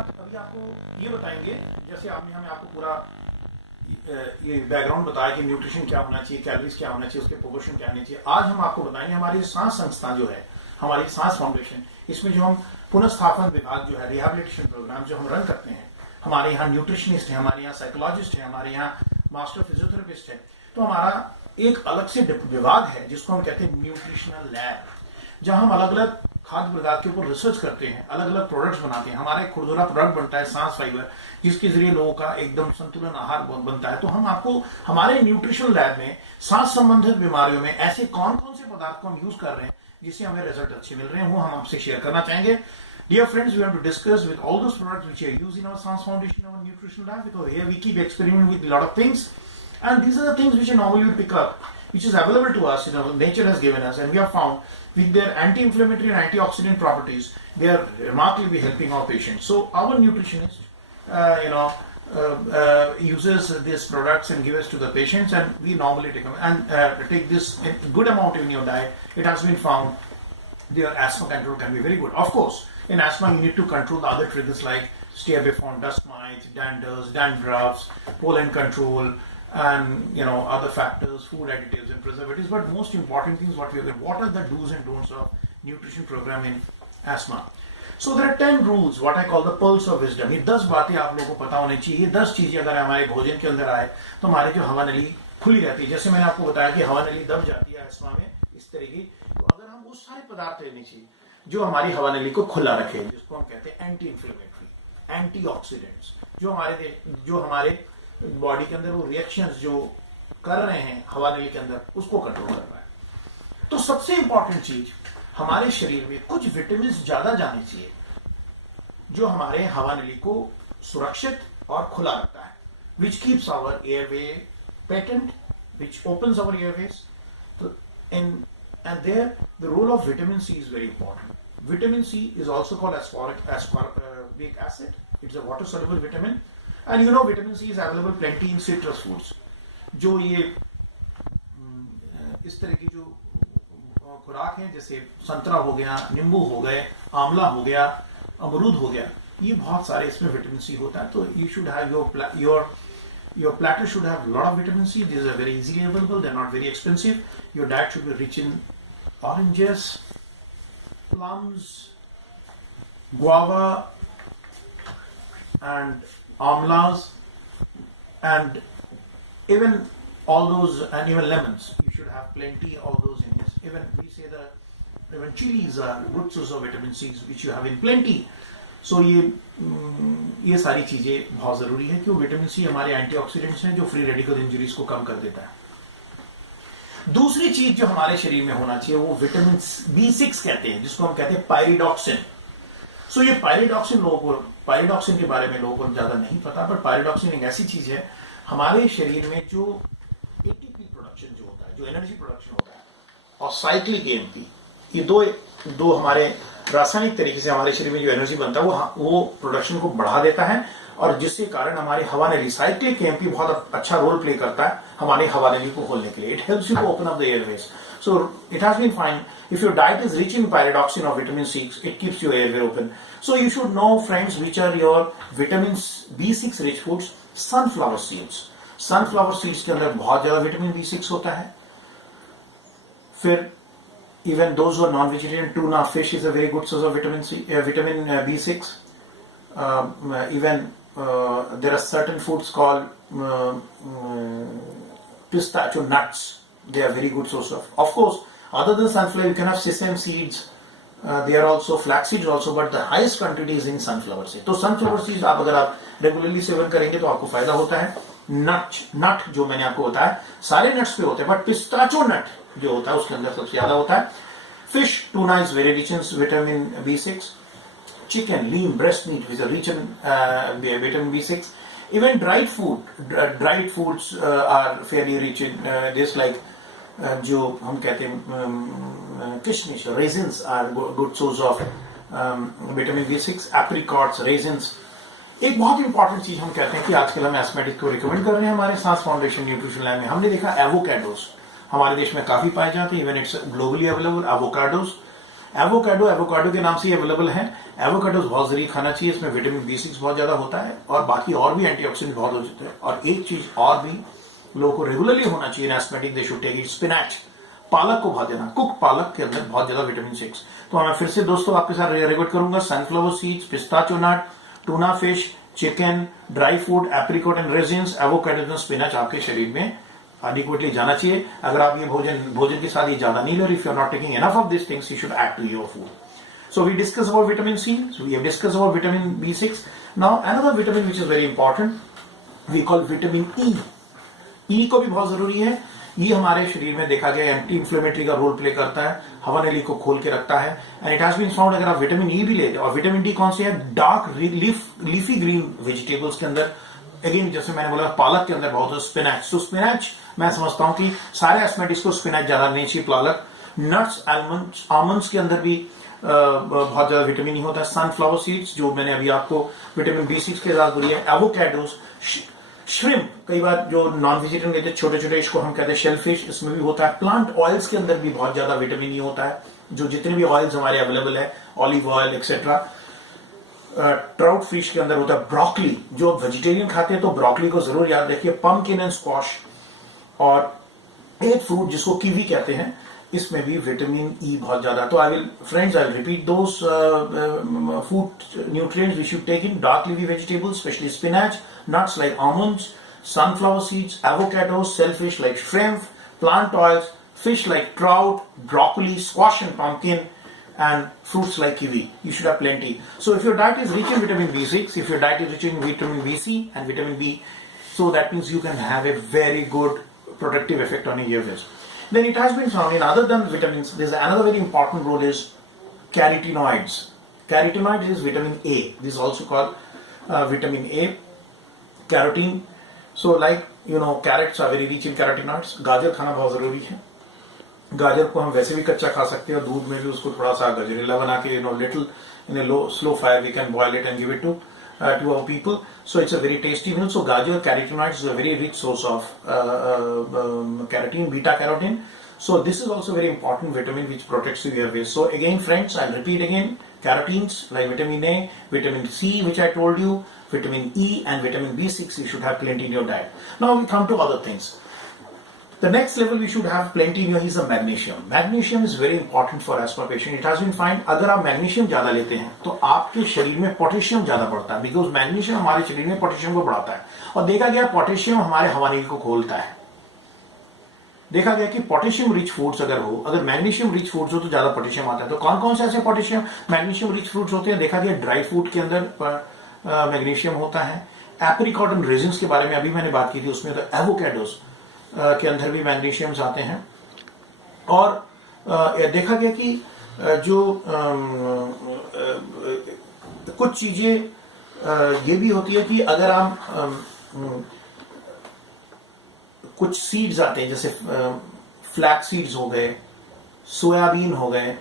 अभी आपको ये बताएंगे, जैसे आपने हमें आपको पूरा ये बैकग्राउंड बताया कि न्यूट्रिशन क्या होना चाहिए, कैलोरीज क्या होना चाहिए, उसके प्रोपोर्शन क्या होना चाहिए। आज हम आपको बताएंगे हमारी सांस संस्था जो है, हमारी सांस फाउंडेशन, इसमें जो हम पुनर्स्थापन विभाग जो है, रिहैबिलिटेशन प्रोग्राम जो हम रन करते हैं, हमारे यहाँ न्यूट्रिशनिस्ट है, हमारे यहाँ साइकोलॉजिस्ट है, हमारे यहाँ मास्टर फिजियोथेरेपिस्ट है। तो हमारा एक अलग से विभाग है जिसको हम कहते हैं न्यूट्रिशनल लैब, जहां हम अलग अलग खाद्य पदार्थ के ऊपर रिसर्च करते हैं, अलग अलग प्रोडक्ट्स बनाते हैं। हमारा एक खुरदुरा प्रोडक्ट बनता है सांस फाइबर, जिसके जरिए लोगों का एकदम संतुलन आहार बनता है। तो हम आपको हमारे न्यूट्रिशन लैब में सांस संबंधित बीमारियों में ऐसे कौन कौन से पदार्थ को हम यूज कर रहे हैं जिससे हमें रिजल्ट अच्छे मिल रहे हैं, वो हम आपसे शेयर करना चाहेंगे। Dear friends, we have to discuss with all those products which are used in our Sans Foundation, our nutrition lab, because here we keep experimenting with a lot of things, and these are the things which normally we pick up, which is available to us, nature has given us, and we have found with their anti-inflammatory and antioxidant properties, they are remarkably helping our patients. So our nutritionist, uses these products and gives to the patients, and we normally take them and take this in good amount in your diet. It has been found their asthma control can be very good. Of course, in asthma you need to control the other triggers like stay away from dust mites, danders, dandruffs, pollen control, and other factors, food additives and preservatives. But most important things what are the do's and don'ts of nutrition program in asthma. So there are 10 rules, what I call the pearls of wisdom. ये 10 बातें आप लोगों को पता होनी चाहिए। ये 10 चीजें अगर हमारे भोजन के अंदर आए तो हमारी जो हवा नली खुली रहती है। जैसे मैंने आपको बताया कि हवा नली दब जाती है अस्थमा में इस तरह की, तो अगर हम वो सारे पदार्थ लेने चाहिए जो हमारी हवा नली को खुला रखे, जिसको हम कहते हैं एंटी इंफ्लेमेटरी, एंटीऑक्सीडेंट्स, जो हमारे बॉडी के अंदर वो रिएक्शंस जो कर रहे हैं हवा नली के अंदर, उसको कंट्रोल कर रहा है। तो सबसे इंपॉर्टेंट चीज, हमारे शरीर में कुछ विटामिन ज्यादा जाने चाहिए जो हमारे हवा नली को सुरक्षित और खुला रखता है, which keeps our airway patent, which opens our airways. And there the role of vitamin C is very important. Vitamin C is also called ascorbic acid. It's a water soluble vitamin, and vitamin C is available plenty in citrus foods. जो ये इस तरह की जो खुराक है, जैसे संतरा हो गया, नींबू हो गए, आंवला हो गया, अमरूद हो गया, ये बहुत सारे इसमें विटामिन सी होता है। तो you should have your platter should have a lot of vitamin C. These are very easily available. They're not very expensive. Your diet should be rich in oranges, plums, guava, and amlas, and even all those, and even lemons. You should have plenty of those in this. Even we say even chilies are good source of vitamin C, which you have in plenty. So ये सारी चीजें बहुत जरूरी है, क्योंकि vitamin C हमारे antioxidants हैं जो फ्री रेडिकल इंजरीज को कम कर देता है। दूसरी चीज जो हमारे शरीर में होना चाहिए वो विटामिन B6 कहते हैं, जिसको हम कहते हैं पायरिडॉक्सिन। सो ये पायरिडॉक्सिन के बारे में लोगों को ज्यादा नहीं पता, पर पायरिडॉक्सिन एक ऐसी चीज है हमारे शरीर में जो एटीपी प्रोडक्शन जो होता है, जो एनर्जी प्रोडक्शन होता है, और साइक्लिक एएमपी, ये दो हमारे रासायनिक तरीके से हमारे शरीर में जो एनर्जी बनता है वो प्रोडक्शन को बढ़ा देता है, और जिसके कारण हमारी हवा नली, साइक्लिक एएमपी बहुत अच्छा रोल प्ले करता है हमारी हवा नली को खोलने के लिए। It helps you to open up the airways. So it has been find if your diet is rich in pyridoxine और vitamin C, it keeps your airway open. So you should know friends which are your vitamin B6 rich foods. Sunflower seeds, sunflower seeds के अंदर बहुत ज्यादा vitamin B6 होता है। फिर even those who are non-vegetarian, tuna fish is a very good source of vitamin B6. Even there are certain foods called pistachio nuts. They are very good source of course, other than sunflower you can have sesame seeds, they are also flax seeds also, but the highest quantity is in sunflower seed. तो sunflower seeds आप अगर आप regularly seven करेंगे तो आपको फायदा होता है। नट जो मैंने आपको बताया सारे नट्स पे होते हैं, बट पिस्ताचो नट जो होता है उसके अंदर सबसे ज्यादा होता है। Fish, tuna is very rich in vitamin B6. Chicken, lean, breast meat is rich in vitamin B6. Even dried foods are fairly rich in this, like जो हम कहते हैं किशमिश, raisins are good source of vitamin B6. Apricots, raisins. एक बहुत important चीज हम कहते हैं कि आजकल हम एस्थमेटिक को रिकमेंड कर रहे हैं हमारे सांस फाउंडेशन न्यूट्रिशन लैब में। हमने देखा एवोकाडोस हमारे देश में काफी पाए जाते हैं, even it's globally available. Avocados avocado, avocado के नाम से अवेलेबल है। एवोकाडो बहुत जरूरी खाना चाहिए, इसमें विटामिन B6 बहुत ज्यादा होता है और बाकी और भी एंटीऑक्सीडेंट बहुत हो जाते हैं। और एक चीज और भी लोगों को रेगुलरली होना चाहिए, asthmatic they should take it, spinach, पालक को बहुत देना। कुक पालक के अंदर बहुत ज्यादा विटामिन 6। तो मैं फिर से दोस्तों आपके साथ रिकॉर्ड करूंगा, sunflower seeds, pistachio nut, tuna fish, chicken, dry fruit, apricot and raisins, avocado, spinach आपके शरीर में adequately जाना चाहिए। अगर आप ये भोजन के साथ ये ज्यादा नहीं ले रहे, if you are not taking enough of these things, you should add to your food. So we discussed about vitamin C, so we have discussed about vitamin B6. Now another vitamin which is very important, we call vitamin E. E को भी बहुत जरूरी है। ये हमारे शरीर में देखा गया एंटी इंफ्लेमेटरी का रोल प्ले करता है, हवा नली को खोल के रखता है। And it has been found, अगर आप विटामिन ई भी ले, और विटामिन डी कौन सी है, डार्क लीफी ग्रीन वेजिटेबल्स के अंदर, अगेन जैसे मैंने बोला पालक के अंदर बहुत है, स्पिनच। तो स्पिनच मैं समझता हूं कि सारे एस्मेटिक्स को स्पिनच ज्यादा नहीं चाहिए, पालक। नट्स, आलमंड्स के अंदर भी बहुत ज्यादा विटामिन ई होता है। सनफ्लावर सीड्स जो मैंने अभी आपको विटामिन B6 के साथ बोली है। एवोकाडोस, श्रिम्प, कई बार जो नॉन वेजिटेरियन लेते हैं छोटे छोटे, इसको हम कहते हैं शेलफिश, इसमें भी होता है। प्लांट ऑयल्स के अंदर भी बहुत ज्यादा विटामिन ई होता है, जो जितने भी ऑयल्स हमारे अवेलेबल है, olive oil etcetera. Trout fish के अंदर होता है। ब्रोकली, जो वेजिटेरियन खाते हैं तो ब्रोकली को जरूर याद रखिए। पंपकिन एंड स्क्वाश, और एक फ्रूट जिसको कीवी कहते हैं, इसमें भी विटामिन ई बहुत ज्यादा। तो I will repeat those food nutrients we should take in dark leafy vegetables, especially spinach, nuts like almonds, sunflower seeds, avocados, shellfish like shrimp, plant oils, fish like trout, broccoli, squash and pumpkin, and fruits like kiwi. You should have plenty. So if your diet is rich in vitamin B6, if your diet is rich in vitamin BC and vitamin B, so that means you can have a very good protective effect on your ears. Then it has been found in other than vitamins, there's another very important role is carotenoids. Carotenoids is vitamin A. This is also called vitamin A. Carotene, so like carrots are very rich in carotenoids. गाजर खाना बहुत जरूरी है। गाजर को हम वैसे भी कच्चा खा सकते हैं और दूध में भी उसको थोड़ा सा गजरेला बना के little in a slow fire we can boil it and give it to our people. So it's a very tasty meal. So gajar carotenoids is a very rich source of carotene, beta carotene. So this is also very important vitamin which protects the airways. So again friends, I'll repeat again, carotenes like vitamin A, vitamin C which I told you, vitamin E and vitamin B6 you should have plenty in your diet. Now we come to other things. The next level we should have plenty in your is the magnesium. Magnesium is very important for asthma patient. It has been found अगर आप magnesium ज्यादा लेते हैं तो आपके शरीर में potassium ज्यादा बढ़ता है, because magnesium हमारे शरीर में पोटेशियम को बढ़ाता है। और देखा गया पोटेशियम हमारे हवा नली को खोलता है। देखा गया कि पोटेशियम रिच फूड्स अगर मैग्नीशियम रिच फूड्स हो तो ज्यादा पोटेशियम आता है। तो कौन कौन से ऐसे पोटेशियम मैग्नीशियम रिच फूड्स होते हैं? देखा गया ड्राई फ्रूट के अंदर मैग्नीशियम होता है। एप्रिकॉट एंड रेजिन्स के बारे में अभी मैंने बात की थी, उसमें तो एवोकाडोस के अंदर भी मैग्नीशियम्स आते हैं। और देखा गया कि जो कुछ चीजें ये भी होती है कि अगर आप कुछ सीड्स आते हैं, जैसे फ्लैक्स सीड्स हो गए, सोयाबीन हो गए,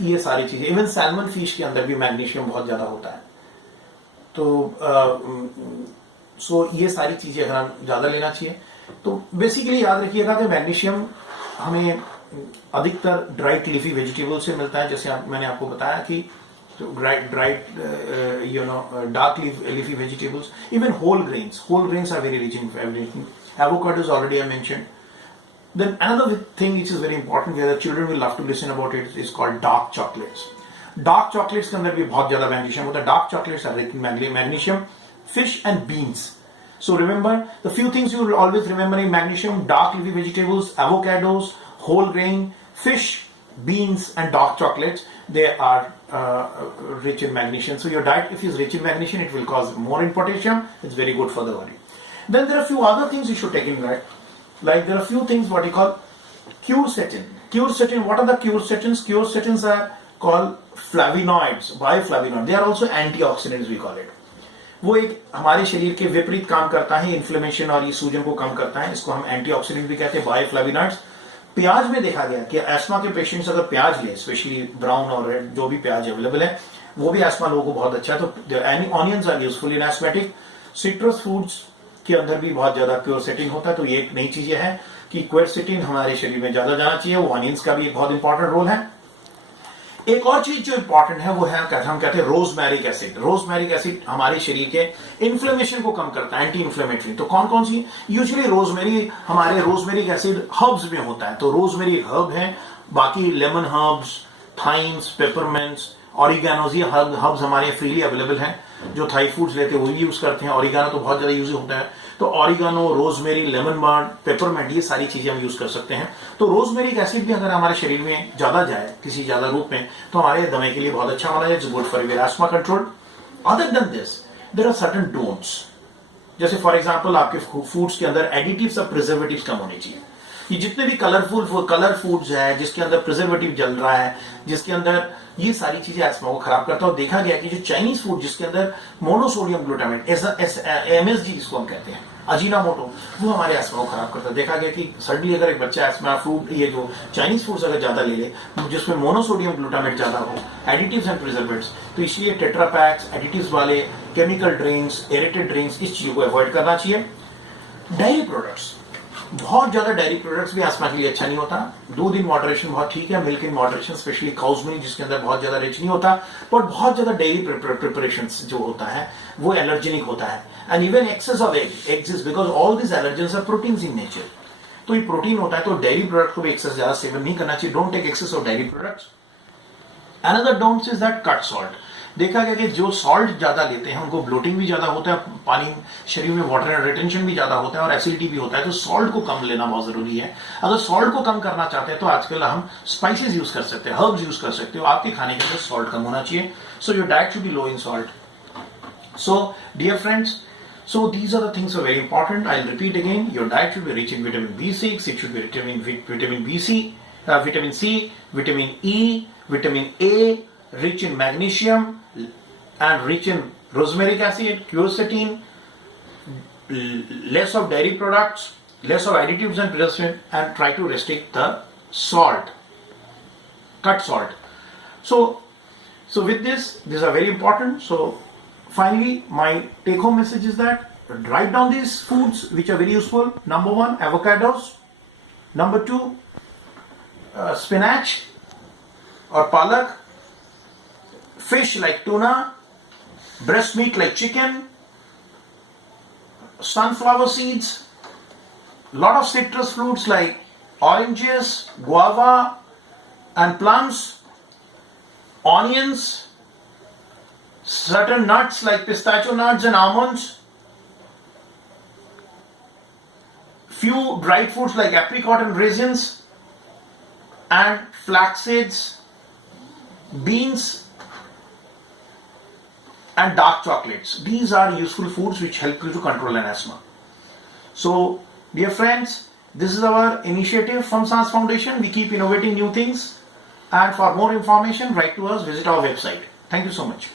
ये सारी चीजें, इवन सैल्मन फिश के अंदर भी मैग्नीशियम बहुत ज्यादा होता है। तो सो ये सारी चीजें अगर हम ज्यादा लेना चाहिए। तो बेसिकली याद रखिएगा कि मैग्नीशियम हमें अधिकतर ड्राइड लीफी वेजिटेबल से मिलता है, जैसे मैंने आपको बताया कि dark leafy vegetables, even whole grains are very rich in everything. Avocados already I mentioned. Then another thing which is very important, where the children will love to listen about it, is called dark chocolates. Dark chocolates के अंदर भी बहुत ज्यादा magnesium होता है। Dark chocolates are rich in magnesium, fish and beans. So remember the few things you will always remember in magnesium: dark leafy vegetables, avocados, whole grain, fish, beans and dark chocolates. They are rich in magnesium. So your diet, if is rich in magnesium, it will cause more in potassium. It's very good for the body. Then there are a few other things you should take in diet. Like there are a few things what you call quercetin. Quercetin. What are the quercetins? Quercetins are called flavonoids, bioflavonoids. They are also antioxidants we call it. वो एक हमारे शरीर के विपरीत काम करता है, inflammation और ये सूजन को कम करता है। इसको हम एंटीऑक्सीडेंट भी कहते हैं, बायोफ्लाविनॉइड्स। प्याज में देखा गया कि एस्मा के पेशेंट्स अगर प्याज ले, स्पेशली ब्राउन और रेड जो भी प्याज अवेलेबल है, वो भी एस्मा लोगों को बहुत अच्छा है। तो onions are useful in asthmatic. Citrus fruits के अंदर भी बहुत ज्यादा क्वेरसेटिन होता है। तो ये एक नई चीज है कि क्वेरसेटिन हमारे शरीर में ज्यादा जाना चाहिए। वो ऑनियंस का भी एक बहुत इंपॉर्टेंट रोल है। एक और चीज जो इंपॉर्टेंट है वो है हम कहते हैं रोजमेरिक एसिड। रोजमेरिक एसिड हमारे शरीर के इन्फ्लेमेशन को कम करता है, एंटी इन्फ्लेमेटरी। तो कौन कौन सी? यूजुअली रोजमेरी, हमारे रोजमेरिक एसिड हर्ब्स में होता है, तो रोजमेरी हर्ब है। बाकी लेमन हर्ब्स, थाइम्स, पेपरमेंट्स, ऑरिगेनोज, ये हर्ब्स हमारे फ्रीली अवेलेबल हैं। जो थाई फूड्स लेते हैं वो भी यूज करते हैं। ऑरिगेनो तो बहुत ज्यादा यूज होता है, तो oregano, rosemary, lemon bird, peppermint, ये सारी चीजें हम यूज कर सकते हैं। तो रोजमेरिक एसिड भी अगर हमारे शरीर में ज्यादा जाए किसी ज्यादा रूप में तो हमारे दमे के लिए बहुत अच्छा माना है। It's good for your asthma control. Other than this there are certain don'ts. जैसे फॉर एग्जांपल आपके फूड्स के अंदर एडिटिव्स और प्रिजर्वेटिव्स कम होने चाहिए। ये जितने भी कलर फूड्स है, जिसके अंदर प्रिजर्वेटिव जल रहा है, जिसके अंदर ये सारी चीजें एस्मा को खराब करता है। और देखा गया कि जो चाइनीज फूड जिसके अंदर मोनोसोडियम ग्लूटामेट, MSG जिसको हम कहते हैं, अजीनामोटो, वो हमारे एस्मा को खराब करता है। देखा गया कि सडनली अगर एक बच्चा एस्मा फ्रूट, ये जो चाइनीज फूड्स अगर ज्यादा ले ले जिसमें मोनोसोडियम ग्लूटामेट ज्यादा हो, एडिटिव्स एंड प्रिजर्वेटिव्स, तो इसलिए टेट्रा पैक्स, एडिटिव्स वाले केमिकल ड्रिंक्स, एरेटेड ड्रिंक्स, इस चीजों को अवॉइड करना चाहिए। डेयरी प्रोडक्ट्स, बहुत ज्यादा डेयरी प्रोडक्ट्स भी एस्मा के लिए अच्छा नहीं होता। दूध इन मॉडरेशन बहुत ठीक है, milk in moderation, specially cow's milk जिसके अंदर बहुत ज्यादा रिच नहीं होता, पर बहुत ज्यादा डेयरी प्रिपरेशंस जो होता है वो एलर्जेनिक होता है। And even excess of exist because all this allergens are proteins in nature. तो ये प्रोटीन होता है, तो डेयरी प्रोडक्ट को भी एक्सेस ज्यादा सेवन नहीं करना चाहिए। Don't take excess of dairy products. Another don't is that cut salt. देखा गया कि जो सॉल्ट ज्यादा लेते हैं उनको ब्लोटिंग भी ज्यादा होता है, पानी शरीर में वाटर रिटेंशन भी ज्यादा होता है और एसिडिटी भी होता है। तो सॉल्ट को कम लेना बहुत जरूरी है। अगर सॉल्ट को कम करना चाहते हैं तो आजकल हम स्पाइसेस यूज कर सकते हैं, हर्ब्स यूज कर सकते हो। आपके खाने के अंदर सॉल्ट कम होना चाहिए। So your diet should be low in salt. So dear friends, so these are the things are very important. I'll repeat again. Your diet should be rich in vitamin B6. It should be vitamin BC, vitamin C, vitamin E, vitamin A, rich in magnesium and rich in rosmarinic acid, quercetin, less of dairy products, less of additives and preservatives, and try to restrict the salt, cut salt. So with this are very important. So finally, my take-home message is that write down these foods which are very useful. Number 1, avocados. Number 2, spinach or palak. Fish like tuna. Breast meat like chicken. Sunflower seeds. Lot of citrus fruits like oranges, guava and plums. Onions. Certain nuts like pistachio nuts and almonds. Few dried fruits like apricot and raisins. And flax seeds, beans and dark chocolates. These are useful foods which help you to control an asthma. So, dear friends, this is our initiative from SANS Foundation. We keep innovating new things. And for more information, write to us, visit our website. Thank you so much.